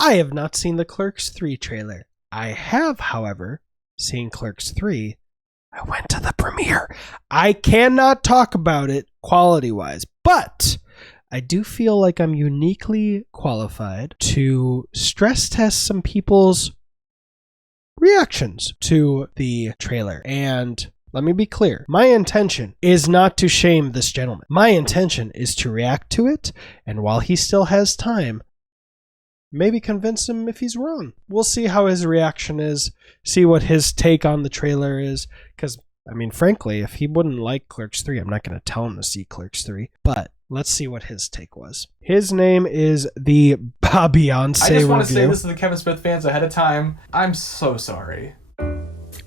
I have not seen the Clerks 3 trailer. I have, however, seen Clerks 3. I went to the premiere. I cannot talk about it quality-wise, but I do feel like I'm uniquely qualified to stress test some people's reactions to the trailer. And let me be clear. My intention is not to shame this gentleman. My intention is to react to it, and while he still has time, maybe convince him if he's wrong. We'll see how his reaction is, see what his take on the trailer is, because, I mean, frankly, if he wouldn't like Clerks 3, I'm not going to tell him to see Clerks 3, but let's see what his take was. His name is the Bobbeyonce I just want to review. say this to the Kevin Smith fans ahead of time. I'm so sorry.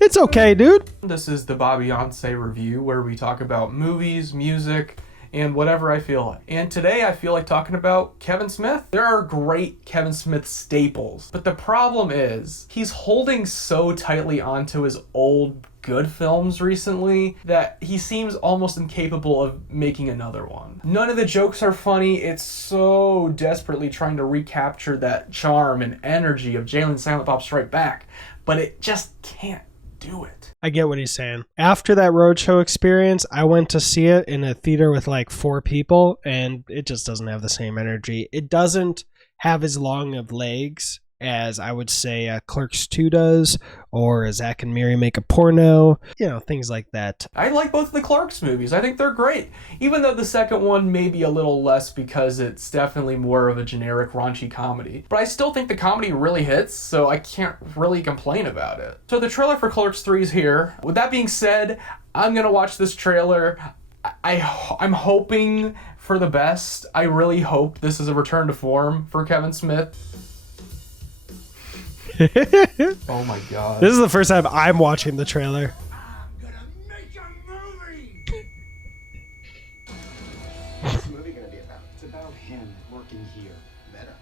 It's okay, dude. This is the Bobbeyonce review where we talk about movies, music, and whatever I feel like. And today I feel like talking about Kevin Smith. There are great Kevin Smith staples, but the problem is he's holding so tightly onto his old good films recently that he seems almost incapable of making another one. None of the jokes are funny. It's so desperately trying to recapture that charm and energy of Jay and Silent Bob Strike Back, but it just can't do it. I get what he's saying. After that roadshow experience, I went to see it in a theater with like 4 people, and it just doesn't have the same energy. It doesn't have as long of legs as I would say Clerks 2 does, or Zack and Miri Make a Porno, you know, things like that. I like both of the Clerks movies. I think they're great. Even though the second one may be a little less because it's definitely more of a generic raunchy comedy. But I still think the comedy really hits, so I can't really complain about it. So the trailer for Clerks 3 is here. With that being said, I'm gonna watch this trailer. I'm hoping for the best. I really hope this is a return to form for Kevin Smith. Oh my god. This is the first time I'm watching the trailer. I'm gonna make a movie! What's the movie gonna be about? It's about him working here. Meta.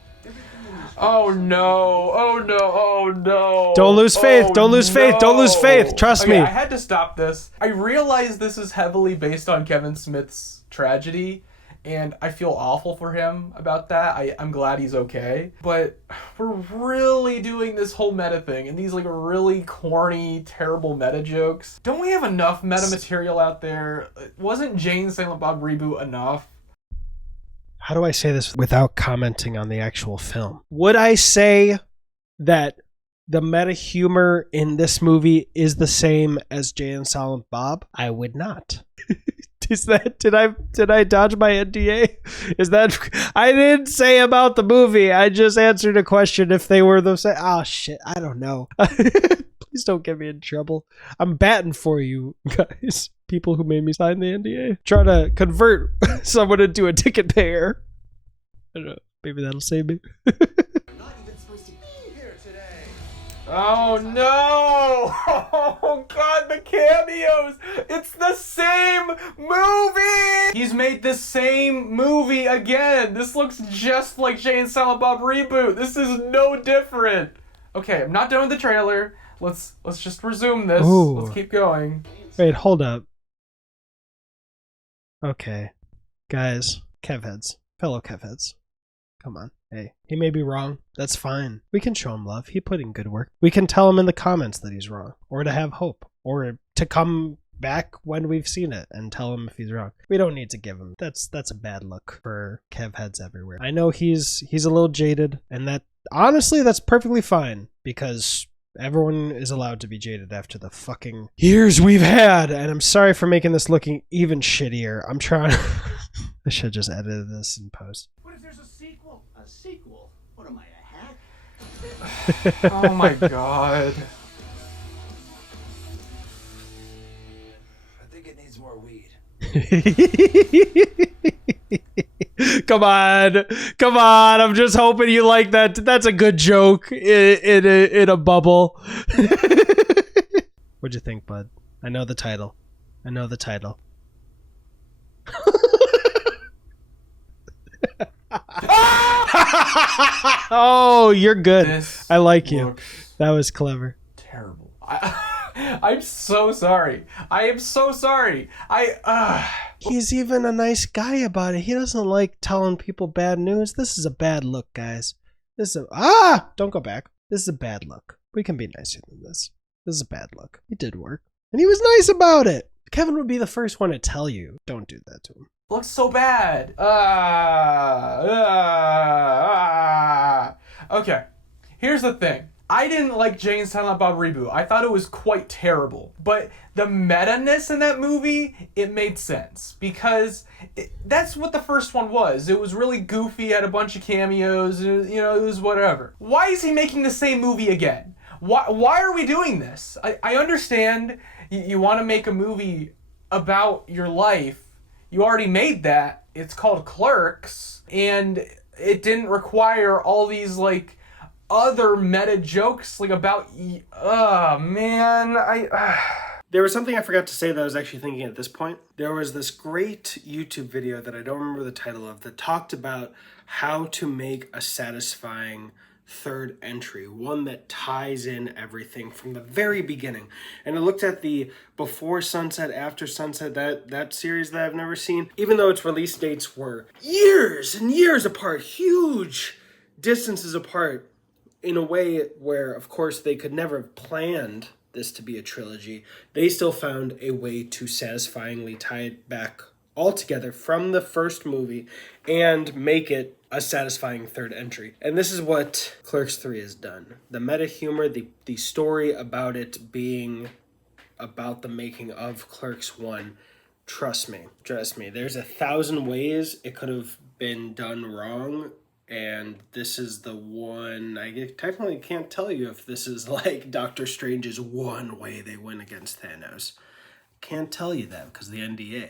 Oh no. Oh no. Oh no. Don't lose faith. Oh, Don't lose faith. Don't lose faith. no. Trust Okay, me. I had to stop this. I realize this is heavily based on Kevin Smith's tragedy, and I feel awful for him about that. I'm glad he's okay. But we're really doing this whole meta thing and these like really corny, terrible meta jokes. Don't we have enough meta material out there? Wasn't Jay and Silent Bob Reboot enough? How do I say this without commenting on the actual film? Would I say that the meta humor in this movie is the same as Jay and Silent Bob? I would not. Is that, did I dodge my NDA? Is that, I didn't say about the movie. I just answered a question if they were the same. Oh shit, I don't know. Please don't get me in trouble. I'm batting for you guys. People who made me sign the NDA. Trying to convert someone into a ticket payer. I don't know. Maybe that'll save me. Not even supposed to be here today. Oh no! Oh god, the cameos! It's the same movie! He's made the same movie again! This looks just like Jay and Silent Bob Reboot. This is no different. Okay, I'm not done with the trailer. Let's just resume this. Ooh. Let's keep going. Wait, hold up. Okay. Guys, Kevheads. Fellow Kevheads. Come on. Hey, he may be wrong. That's fine. We can show him love. He put in good work. We can tell him in the comments that he's wrong. Or to have hope. Or to come back when we've seen it and tell him if he's wrong. We don't need to give him. That's a bad look for Kevheads everywhere. I know he's a little jaded, and that honestly that's perfectly fine because everyone is allowed to be jaded after the fucking years we've had, and I'm sorry for making this looking even shittier. I'm trying. I should have just edited this in post. What if there's a sequel? A sequel? What am I, a hack? Oh my god. I think it needs more weed. Come on! I'm just hoping you like that. That's a good joke in a bubble. What'd you think, bud? I know the title. Oh, you're good. This I like you. looks That was clever. terrible. I'm so sorry. I am so sorry. He's even a nice guy about it. He doesn't like telling people bad news. This is a bad look, guys. Don't go back. This is a bad look. We can be nicer than this. This is a bad look. It did work. And he was nice about it. Kevin would be the first one to tell you, don't do that to him. Looks so bad. Okay, here's the thing. I didn't like Jay and Silent Bob Reboot. I thought it was quite terrible. But the meta-ness in that movie, it made sense. Because that's what the first one was. It was really goofy, had a bunch of cameos, it was whatever. Why is he making the same movie again? Why are we doing this? I understand you want to make a movie about your life. You already made that. It's called Clerks. And it didn't require all these, other meta jokes about There was something I forgot to say that I was actually thinking at this point. There was this great YouTube video that I don't remember the title of that talked about how to make a satisfying third entry, one that ties in everything from the very beginning. And it looked at the Before Sunset, After Sunset, that series that I've never seen, even though its release dates were years and years apart, huge distances apart, in a way where, of course, they could never have planned this to be a trilogy. They still found a way to satisfyingly tie it back all together from the first movie and make it a satisfying third entry. And this is what Clerks 3 has done. The meta humor, the story about it being about the making of Clerks 1, trust me, there's 1,000 ways it could have been done wrong. And this is the one, I technically can't tell you if this is like Doctor Strange's one way they win against Thanos. Can't tell you that because of the NDA.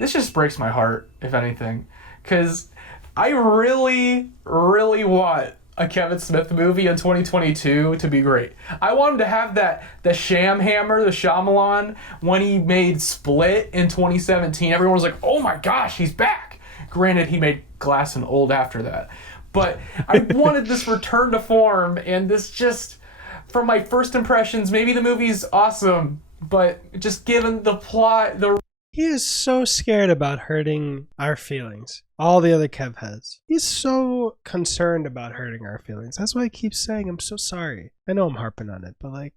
This just breaks my heart, if anything. Because I really, really want a Kevin Smith movie in 2022 to be great. I want him to have the Sham Hammer, the Shyamalan, when he made Split in 2017. Everyone was like, oh my gosh, he's back. Granted, he made Glass and Old after that. But I wanted this return to form, and this just, from my first impressions, maybe the movie's awesome, but just given the plot, He is so scared about hurting our feelings. All the other Kev has. He's so concerned about hurting our feelings. That's why he keeps saying, I'm so sorry. I know I'm harping on it, but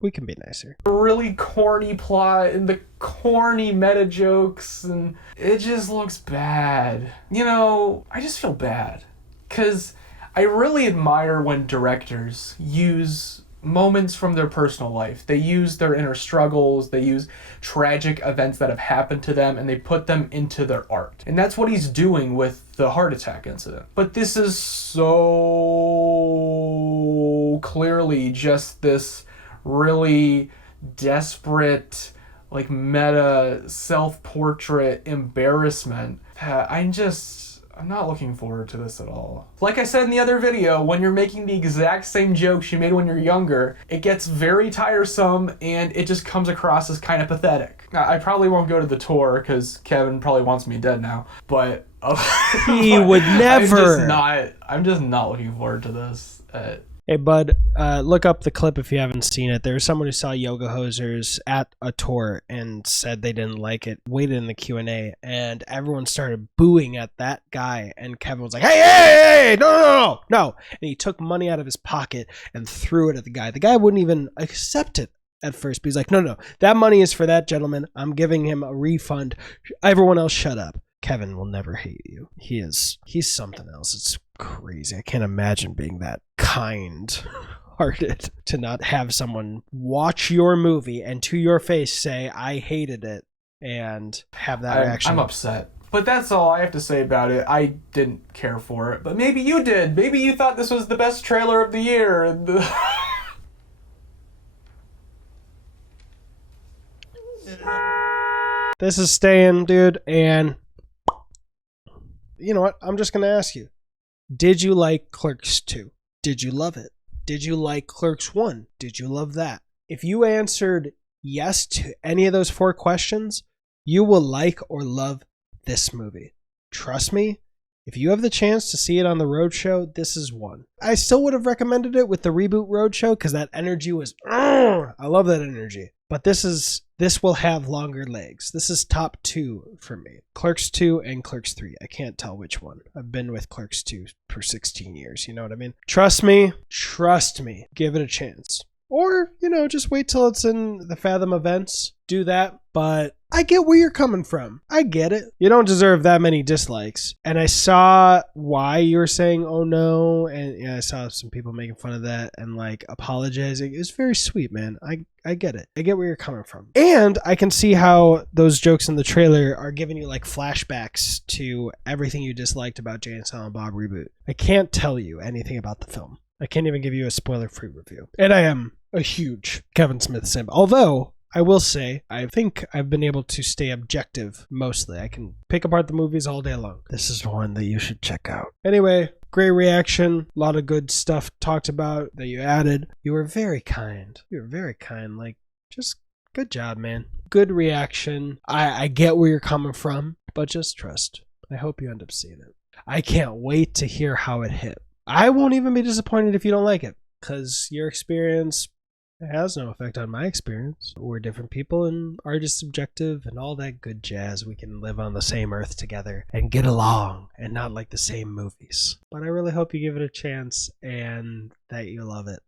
we can be nicer. really corny plot and the corny meta jokes, and it just looks bad. I just feel bad because I really admire when directors use moments from their personal life. They use their inner struggles, they use tragic events that have happened to them, and they put them into their art. And that's what he's doing with the heart attack incident. But this is so clearly just this really desperate, meta self-portrait embarrassment. I'm not looking forward to this at all. Like I said in the other video, when you're making the exact same jokes you made when you're younger, it gets very tiresome and it just comes across as kind of pathetic. Now, I probably won't go to the tour because Kevin probably wants me dead now, but he would never. I'm just not looking forward to this. Hey, bud, look up the clip if you haven't seen it. There was someone who saw Yoga Hosers at a tour and said they didn't like it, waited in the Q&A, and everyone started booing at that guy, and Kevin was like, hey, no. And he took money out of his pocket and threw it at the guy. The guy wouldn't even accept it at first, but he's like, no, that money is for that gentleman. I'm giving him a refund. Everyone else shut up. Kevin will never hate you. He's something else. It's crazy. I can't imagine being that kind-hearted to not have someone watch your movie and to your face say, I hated it, and have that reaction. I'm upset. But that's all I have to say about it. I didn't care for it. But maybe you did. Maybe you thought this was the best trailer of the year. This is staying, dude, and you know what? I'm just going to ask you. Did you like Clerks 2? Did you love it? Did you like Clerks 1? Did you love that? If you answered yes to any of those 4 questions, you will like or love this movie. Trust me, if you have the chance to see it on the Roadshow, this is one. I still would have recommended it with the Reboot Roadshow because that energy was, I love that energy. But this will have longer legs. This is top 2 for me. Clerks 2 and Clerks 3. I can't tell which one. I've been with Clerks 2 for 16 years. You know what I mean? Trust me. Give it a chance. Or, just wait till it's in the Fathom events. Do that. But I get where you're coming from. I get it. You don't deserve that many dislikes. And I saw why you were saying, oh no. And yeah, I saw some people making fun of that and like apologizing. It was very sweet, man. I get it. I get where you're coming from. And I can see how those jokes in the trailer are giving you like flashbacks to everything you disliked about Jay and Silent Bob Reboot. I can't tell you anything about the film. I can't even give you a spoiler-free review. And I am a huge Kevin Smith simp. Although, I will say, I think I've been able to stay objective mostly. I can pick apart the movies all day long. This is one that you should check out. Anyway, great reaction. A lot of good stuff talked about that you added. You were very kind. Like, just good job, man. Good reaction. I get where you're coming from, but just trust. I hope you end up seeing it. I can't wait to hear how it hit. I won't even be disappointed if you don't like it, because your experience has no effect on my experience. We're different people and art is subjective and all that good jazz. We can live on the same earth together and get along and not like the same movies. But I really hope you give it a chance and that you love it.